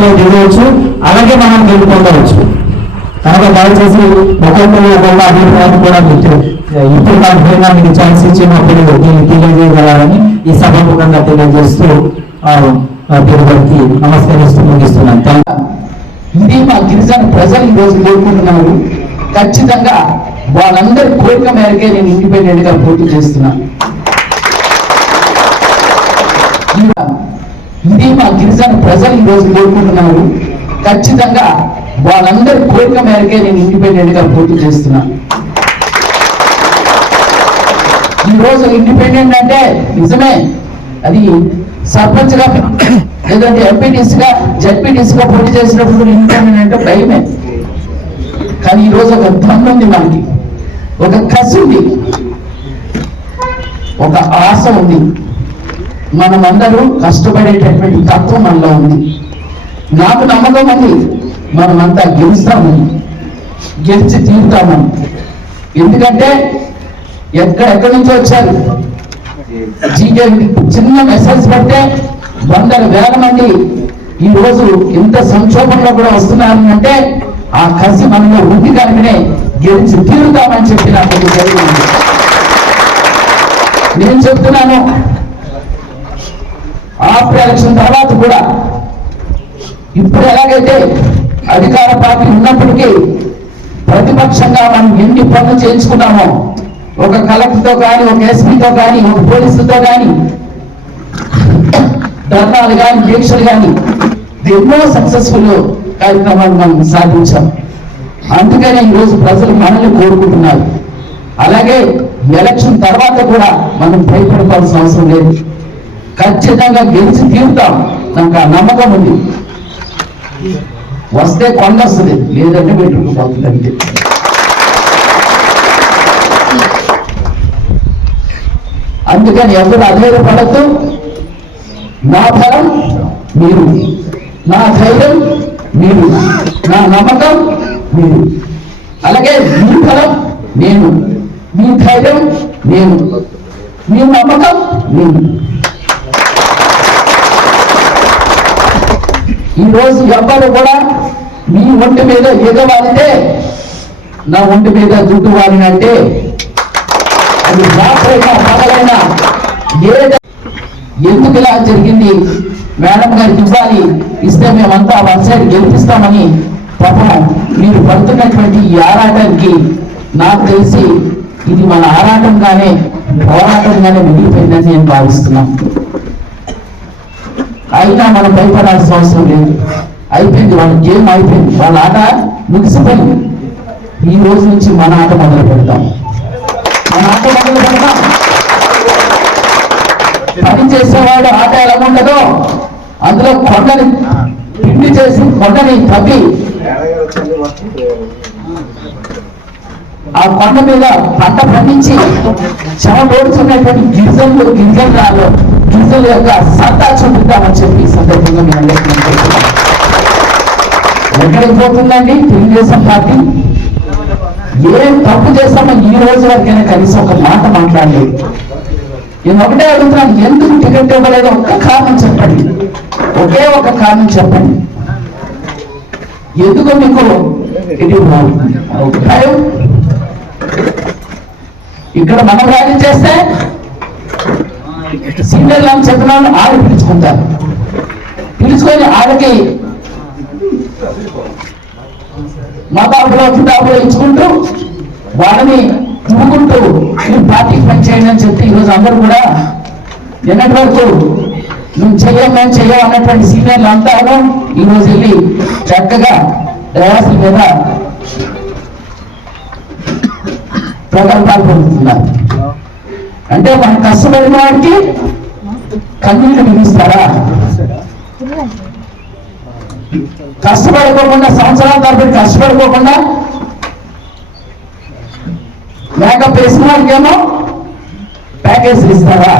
ఎలక్షన్లో దిగవచ్చు అలాగే మనం గెలుపొందవచ్చు. కనుక దయచేసి ఒక్కొక్కరు ఒక్కొక్క అభిప్రాయం కూడా మీకు ఇప్పుడు కాకపోయినా మీకు ఛాన్స్ ఇచ్చినప్పుడు దీన్ని తెలియజేయగలని ఈ సభాముఖంగా తెలియజేస్తూ ఆ, నమస్కరిస్తూ ముగిస్తున్నాను. థ్యాంక్ ఇది మా గిరిజన ప్రజలు ఈరోజు రోజు కోరుకుంటున్నారు. ఖచ్చితంగా వాళ్ళందరి కోరిక మేరకే నేను ఇండిపెండెంట్గా పోటీ చేస్తున్నాను. ఇది మా గిరిజన ప్రజలు ఈ రోజు కోరుకుంటున్నారు ఖచ్చితంగా వాళ్ళందరి కోరిక మేరకే నేను ఇండిపెండెంట్గా పోటీ చేస్తున్నాను ఈ రోజు ఇండిపెండెంట్ అంటే నిజమే. అది సర్పంచ్గా లేదంటే ఎంపీటీసీ గా జడ్పీటీసీ గా పోటీ చేసినప్పుడు ఇండిపెండెంట్ అంటే భయమే. కానీ ఈ రోజు ఒక దమ్ము ఉంది మనకి. ఒక కసి ఉంది. ఒక ఆశ ఉంది. మనమందరూ కష్టపడేటటువంటి తత్వం మనలో ఉంది. నాకు నమ్మకం ఉంది. మనమంతా గెలుస్తామని. గెలిచి తీరుతామని. ఎందుకంటే ఎక్కడెక్కడి నుంచి వచ్చారు? జీకే చిన్న మెసేజ్ పడితే వందల వేల మంది ఈ రోజు ఇంత సంక్షోభంలో కూడా వస్తున్నారు అంటే ఆ కసి మనలో ఉంది కనుకనే గెలిచి తీరుతామని చెప్పి నాకు నేను చెప్తున్నాను ఆఫ్టర్ ఎలక్షన్ తర్వాత కూడా ఇప్పుడు ఎలాగైతే అధికార పార్టీ ఉన్నప్పటికీ ప్రతిపక్షంగా మనం ఎన్ని పనులు చేయించుకున్నామో ఒక కలెక్టర్తో కానీ ఒక ఎస్పీతో కానీ ఒక పోలీసులతో కానీ ధర్నాలు కానీ దీక్షలు కానీ ఎన్నో సక్సెస్ఫుల్ కార్యక్రమాలు మనం సాధించాం. అందుకనే ఈరోజు ప్రజలు మనల్ని కోరుకుంటున్నారు. అలాగే ఎలక్షన్ తర్వాత కూడా మనం భయపడవలసిన అవసరం లేదు. ఖచ్చితంగా గెలిచి తీరుతాం. నాకు ఆ నమ్మకం ఉంది. వస్తే కొండ వస్తుంది. లేదంటే పెట్టుకుపోతుంది అందుకని ఎవరు అధైర్యపడద్దు. నా ఫలం మీరు. నా ధైర్యం మీరు. నా నమ్మకం మీరు. అలాగే మీ ఫలం నేను. మీ ధైర్యం నేను. మీ నమ్మకం నేను. ఈ రోజు ఎవ్వరు కూడా మీ ఒంటి మీద ఎగవాలితే నా ఒంటి మీద జుట్టు వాలినంటే అది రాత్రైనా పగలైనా ఏద ఎందుకు ఇలా జరిగింది? మేడం గారికి ఇవ్వాలి. ఇస్తే మేమంతా వన్ సైడ్ గెలిపిస్తామని పాపం మీరు పడుతున్నటువంటి ఈ ఆరాటానికి నాకు తెలిసి ఇది మన ఆరాటంగానే పోరాటంగానే మిగిలిపోయిందని నేను భావిస్తున్నాను. అయినా మనం భయపడాల్సిన అవసరం లేదు. అయిపోయింది వాళ్ళ గేమ్ అయిపోయింది. వాళ్ళ ఆట ముగిసిపోయింది. ఈ రోజు నుంచి మన ఆట మొదలు పెడతాం. మన ఆట మొదలు పెడతాం. పని చేసేవాడు ఆట ఎలా ఉండదో అందులో కొండని పిండి చేసి కొండని తప్పి ఆ కొండ మీద పంట పండించి చెమటోడుతున్నటువంటి గిరిజనులు గిరిజనులు గిరిజనుల యొక్క సత్తా చూపిద్దామని చెప్పి సందర్భంగా మీ అందరికీ నేను ఎక్కడికి పోతుందండి? తెలుగుదేశం పార్టీ. ఏం తప్పు చేస్తామో ఈ రోజు వరకైనా కనీసం ఒక మాట మాట్లాడలేదు. నేను ఒకటే అడుగుతున్నాను ఎందుకు టికెట్ ఇవ్వలేదో? ఒక్క కారణం చెప్పండి. ఒకే ఒక కారణం చెప్పండి. ఎందుకు మీకు ఇది ఇక్కడ మనం ర్యాలీ చేస్తే సీనియర్లు అని చెప్పినాను ఆడ పిలుచుకుంటారు. పిలుచుకొని ఆడకి మతాపులో కితాపులో ఇచ్చుకుంటూ వాళ్ళని తిరుగుకుంటూ మీరు పార్టీకి పనిచేయండి అని చెప్పి ఈరోజు అందరూ కూడా నిన్నటి వరకు నువ్వు చెయ్యం మేము చెయ్యం అన్నటువంటి సీనియర్లు అంతా ఈరోజు వెళ్ళి చక్కగా డయాసుల మీద ప్రగల్భాలు పొందుతున్నారు అంటే మన కష్టపడిన వాడికి కన్నీళ్ళు మిగిస్తారా కష్టపడుకోకుండా సంవత్సరాల తరబడి కష్టపడుకోకుండా మేకప్ వేసిన వాడికేమో ప్యాకేజ్ ఇస్తారా?